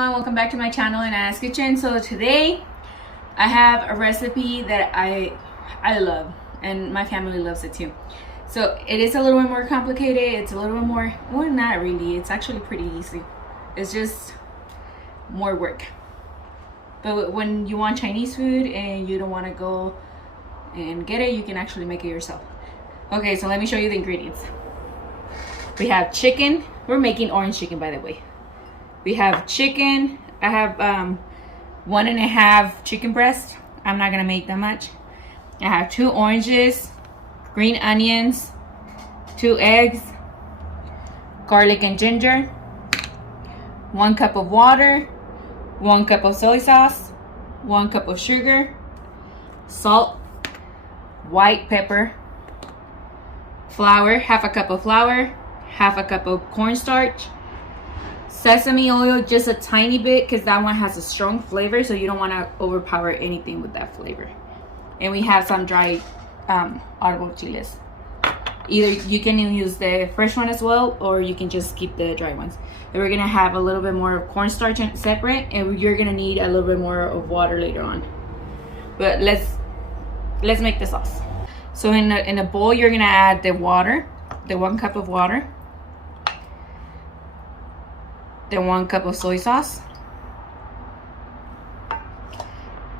everyone, welcome back to my channel in Anna's Kitchen. So today I have a recipe that I love and my family loves it too. So it is a little bit more complicated. It's a little bit more, well, not really, it's actually pretty easy. It's just more work. But when you want Chinese food and you don't want to go and get it, you can actually make it yourself. Okay, so let me show you the ingredients. We have chicken. We're making orange chicken, by the way. We have chicken. I have 1.5 chicken breast. I'm not gonna make that much. I have 2 oranges, green onions, 2 eggs, garlic and ginger, 1 cup of water, 1 cup of soy sauce, 1 cup of sugar, salt, white pepper, flour, half a cup of flour, half a cup of cornstarch, sesame oil, just a tiny bit because that one has a strong flavor, so you don't want to overpower anything with that flavor. And we have some dried árbol chiles. Either you can use the fresh one as well, or you can just keep the dry ones. And we're gonna have a little bit more of cornstarch separate, and you're gonna need a little bit more of water later on. But let's make the sauce. So in a bowl, you're gonna add the water, the 1 cup of water, the 1 cup of soy sauce,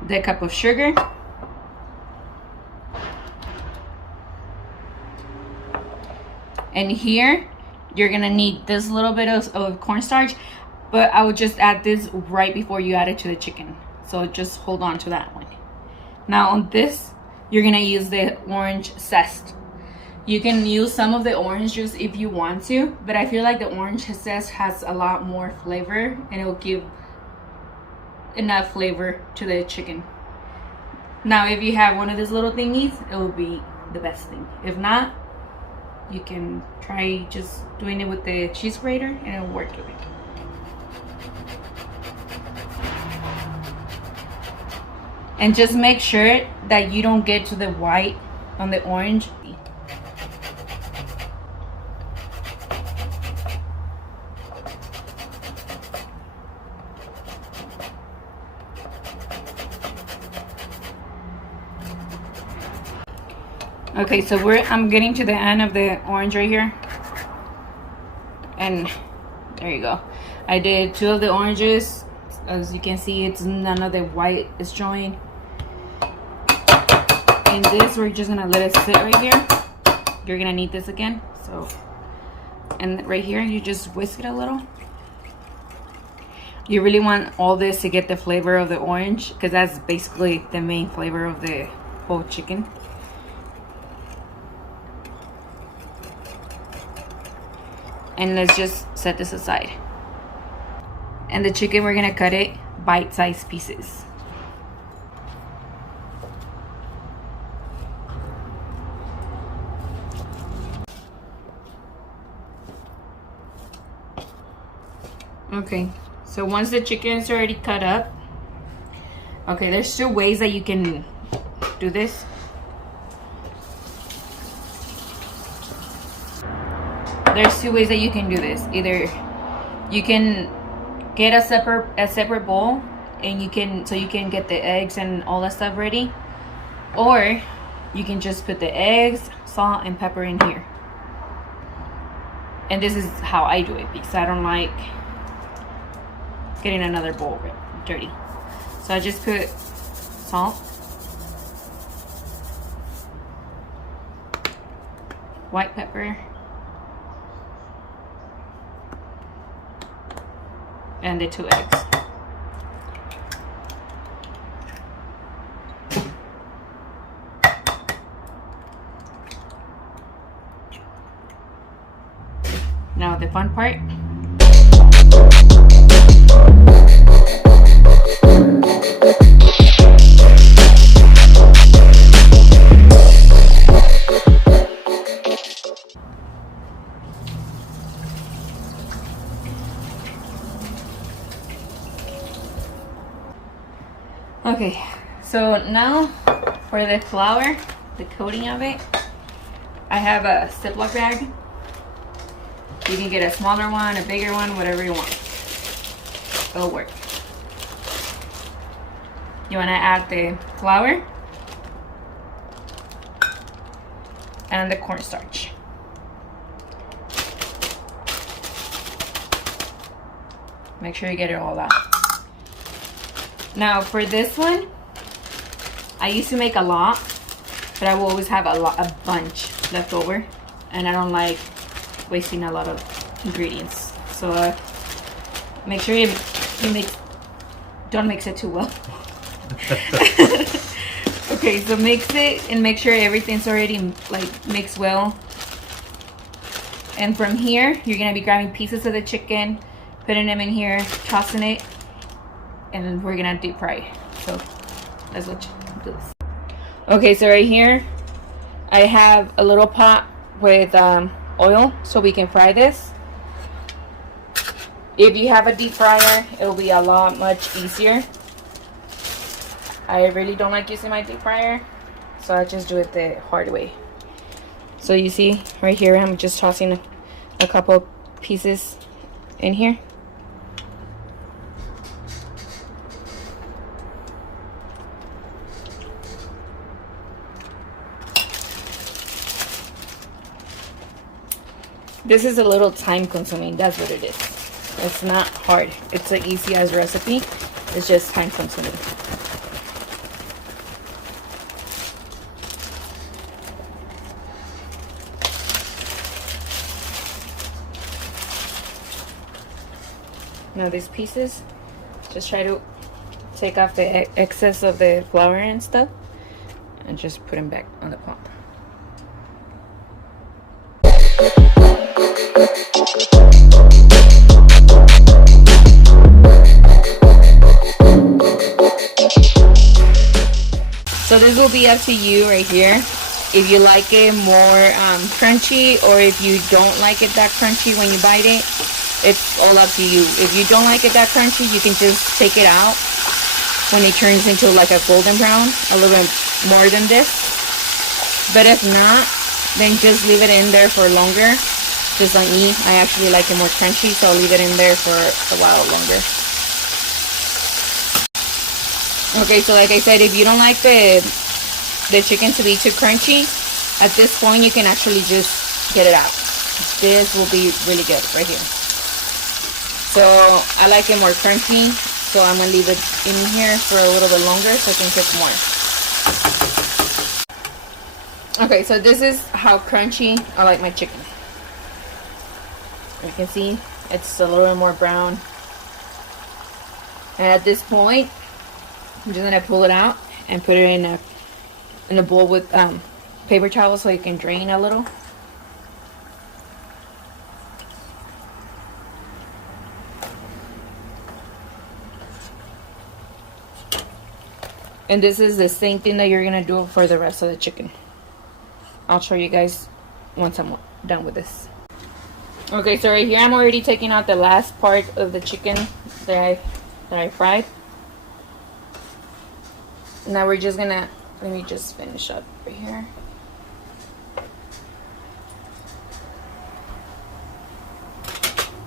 the cup of sugar, and here you're gonna need this little bit of cornstarch, but I would just add this right before you add it to the chicken, so just hold on to that one. Now on this, you're gonna use the orange zest. You can use some of the orange juice if you want to, but I feel like the orange zest has a lot more flavor and it will give enough flavor to the chicken. Now if you have one of these little thingies, it will be the best thing. If not, you can try just doing it with the cheese grater and it'll work with it. And just make sure that you don't get to the white on the orange. Okay, so I'm getting to the end of the orange right here. And there you go. I did 2 of the oranges. As you can see, it's none of the white is showing. And this, we're just gonna let it sit right here. You're gonna need this again. So, and right here, you just whisk it a little. You really want all this to get the flavor of the orange, because that's basically the main flavor of the whole chicken. And let's just set this aside. And the chicken, we're gonna cut it bite-sized pieces. Okay, so once the chicken is already cut up, okay, there's 2 ways that you can do this. There's 2 ways that you can do this. Either you can get a separate bowl, and you can get the eggs and all that stuff ready, or you can just put the eggs, salt, and pepper in here. And this is how I do it because I don't like getting another bowl dirty. So I just put salt, white pepper, and the 2 eggs. Now the fun part. Okay, so now for the flour, the coating of it, I have a Ziploc bag. You can get a smaller one, a bigger one, whatever you want. it'll work. You want to add the flour and the cornstarch. Make sure you get it all out. Now for this one, I used to make a lot, but I will always have a bunch left over, and I don't like wasting a lot of ingredients. So make sure you don't mix it too well. Okay, so mix it and make sure everything's already like mixed well. And from here, you're gonna be grabbing pieces of the chicken, putting them in here, tossing it, and then we're gonna deep fry it. So let's do this. Okay, so right here I have a little pot with oil so we can fry this. If you have a deep fryer, it'll be a lot much easier. I really don't like using my deep fryer, so I just do it the hard way. So you see right here, I'm just tossing a couple pieces in here. This is a little time consuming, that's what it is. It's not hard. It's an easy as recipe. It's just time consuming. Now these pieces, just try to take off the excess of the flour and stuff and just put them back on the pot. So this will be up to you right here. If you like it more crunchy, or if you don't like it that crunchy when you bite it, it's all up to you. If you don't like it that crunchy, you can just take it out when it turns into like a golden brown, a little bit more than this. But if not, then just leave it in there for longer. Just like me, I actually like it more crunchy, so I'll leave it in there for a while longer. Okay, so like I said, if you don't like the chicken to be too crunchy, at this point you can actually just get it out. This will be really good right here. So I like it more crunchy, so I'm gonna leave it in here for a little bit longer so I can cook more. Okay, so this is how crunchy I like my chicken. You can see it's a little bit more brown. And at this point, I'm just gonna pull it out and put it in a bowl with paper towel so it can drain a little. And this is the same thing that you're gonna do for the rest of the chicken. I'll show you guys once I'm done with this. Okay, so right here I'm already taking out the last part of the chicken that I fried. Now we're just gonna, let me just finish up right here.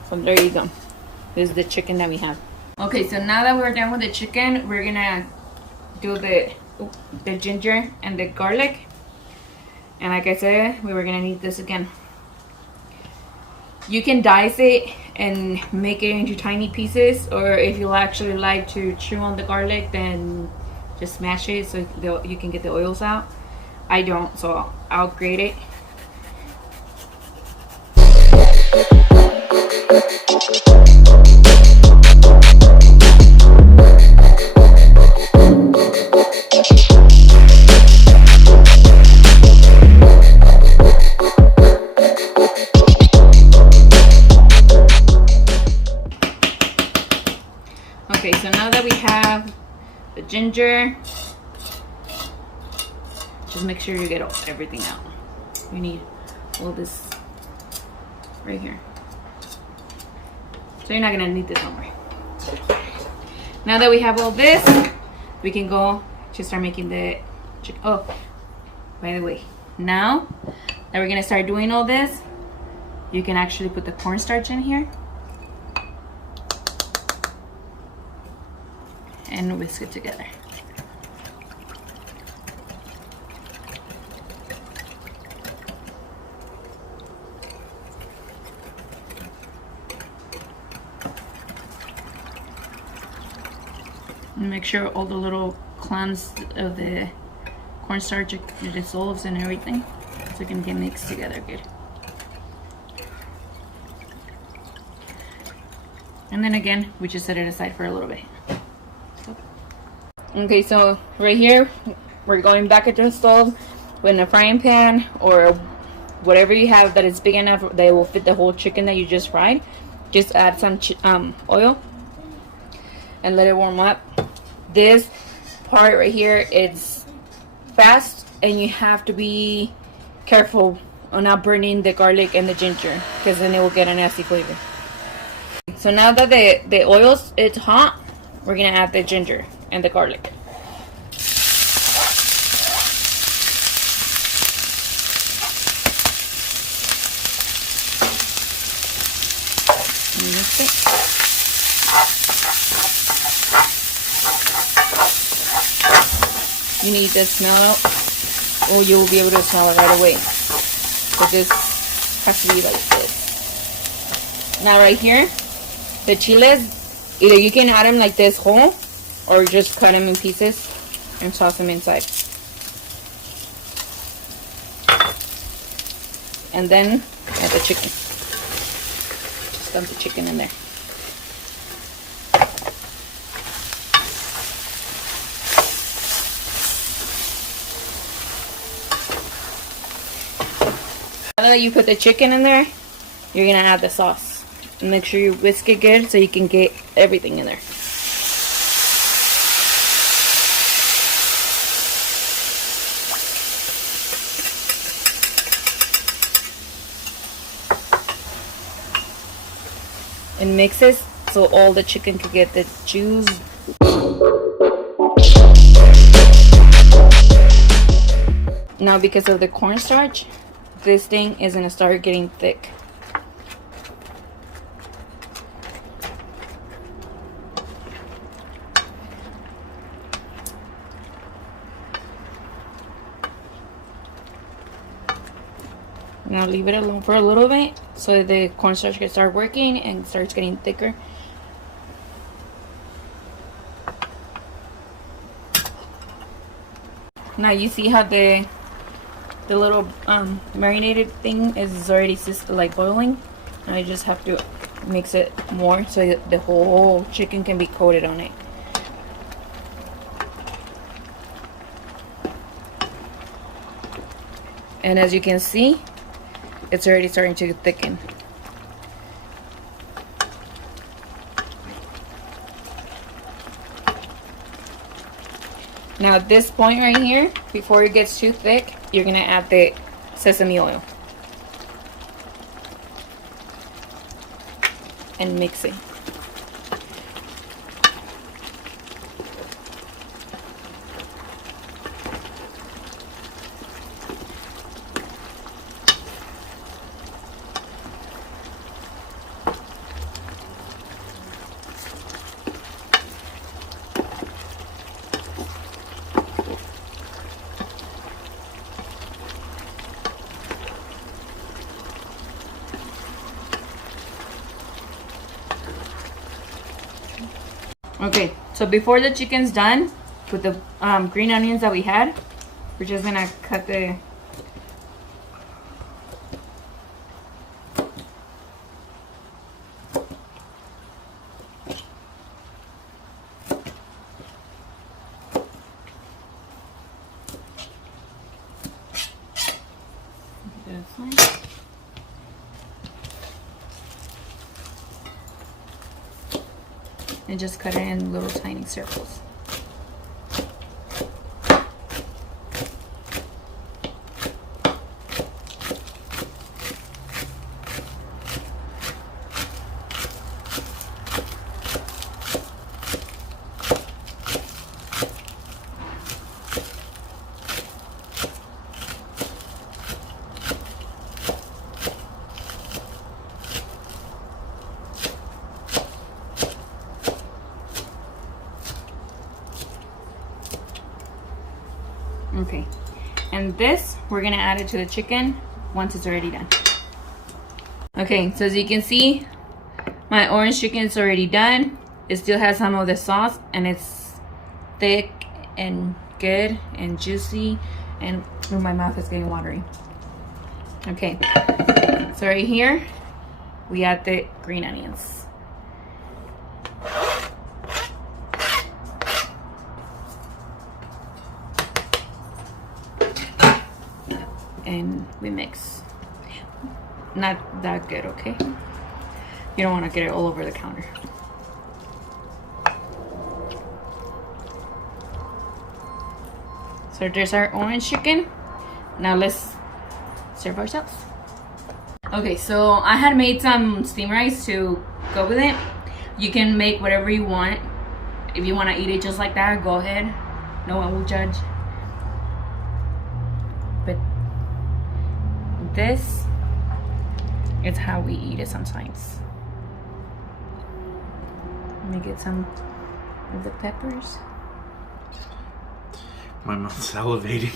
So there you go. This is the chicken that we have. Okay, so now that we're done with the chicken, we're gonna do the ginger and the garlic. And like I said, we were gonna need this again. You can dice it and make it into tiny pieces, or if you actually like to chew on the garlic, then just smash it so you can get the oils out. I don't, so I'll grate it. Okay, so now that we have the ginger, just make sure you get everything out. You need all this right here. So you're not gonna need this no more. Now that we have all this, we can go to start making the chicken. Oh, by the way, now that we're gonna start doing all this, you can actually put the cornstarch in here. and whisk it together. And make sure all the little clumps of the cornstarch dissolves and everything, so it can get mixed together good. And then again, we just set it aside for a little bit. Okay, so right here, we're going back at the stove with a frying pan or whatever you have that is big enough that will fit the whole chicken that you just fried. Just add some oil and let it warm up. This part right here, it's fast and you have to be careful on not burning the garlic and the ginger, because then it will get a nasty flavor. So now that the oil's it's hot, we're gonna add the ginger and the garlic. Mix it. You need to smell it, or you will be able to smell it right away. So this has to be like this. Now right here, the chiles, either you can add them like this whole, or just cut them in pieces and toss them inside. And then add the chicken. Just dump the chicken in there. Now that you put the chicken in there, you're gonna add the sauce. And make sure you whisk it good so you can get everything in there. And mix it so all the chicken can get the juice. Now because of the cornstarch, this thing is gonna start getting thick. Now leave it alone for a little bit so the cornstarch can start working and starts getting thicker. Now you see how the little marinated thing is already like boiling. Now you just have to mix it more so the whole chicken can be coated on it. And as you can see, it's already starting to thicken. Now at this point right here, before it gets too thick, you're gonna add the sesame oil and mix it. Okay, so before the chicken's done with the green onions that we had, we're just gonna cut the and just cut it in little tiny circles. Okay, and this we're gonna add it to the chicken once it's already done. Okay, so as you can see, my orange chicken is already done. It still has some of the sauce, and it's thick and good and juicy, and oh, my mouth is getting watery. Okay, so right here we add the green onions. And we mix. Not that good, okay? You don't want to get it all over the counter. So there's our orange chicken. Now let's serve ourselves. Okay, so I had made some steamed rice to go with it. You can make whatever you want. If you want to eat it just like that, go ahead. No one will judge. But this is how we eat it sometimes. Let me get some of the peppers. My mouth's salivating.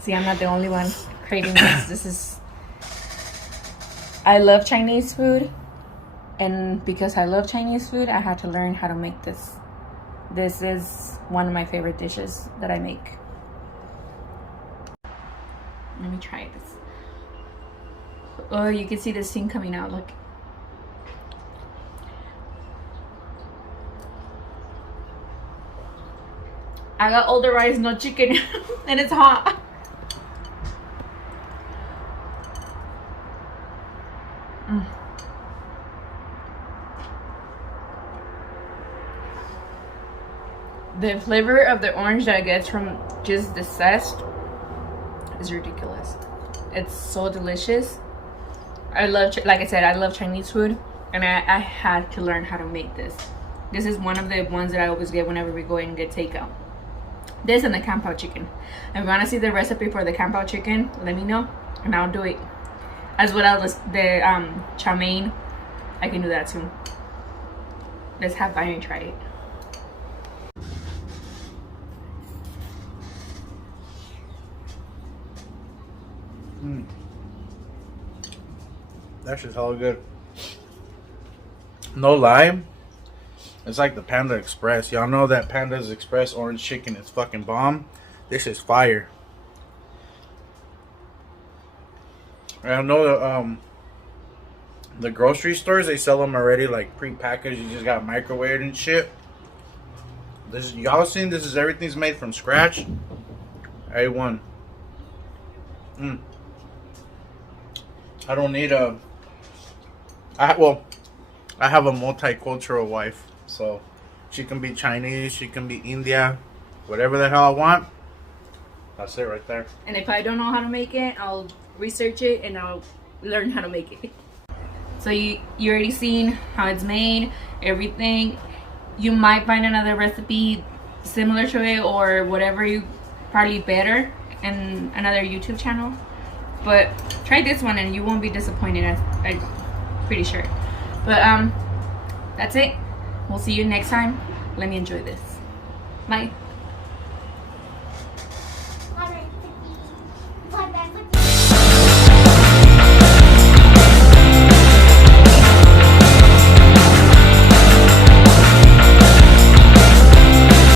See, I'm not the only one craving this. This is... I love Chinese food. And because I love Chinese food, I had to learn how to make this. This is one of my favorite dishes that I make. Let me try this. Oh, you can see the steam coming out, look. I got all the rice, no chicken, and it's hot. The flavor of the orange that I get from just the zest is ridiculous. It's so delicious. I love, like I said, I love Chinese food, and I had to learn how to make this. This is one of the ones that I always get whenever we go and get takeout. This and the Kung Pao chicken. If you want to see the recipe for the Kung Pao chicken, let me know, and I'll do it. As well as the chow mein, I can do that too. Let's have Byron try it. That shit's hella good. No lie, it's like the Panda Express. Y'all know that Panda's Express orange chicken is fucking bomb. This is fire. I know the grocery stores, they sell them already like pre-packaged. You just got microwaved and shit. This, y'all seen this is everything's made from scratch. A1. I don't need a. I have a multicultural wife, so she can be Chinese, she can be India, whatever the hell I want. That's it right there. And if I don't know how to make it, I'll research it and I'll learn how to make it. So you already seen how it's made, everything. You might find another recipe similar to it or whatever, you probably better in another YouTube channel. But try this one and you won't be disappointed, I'm pretty sure. But that's it. We'll see you next time. Let me enjoy this. Bye.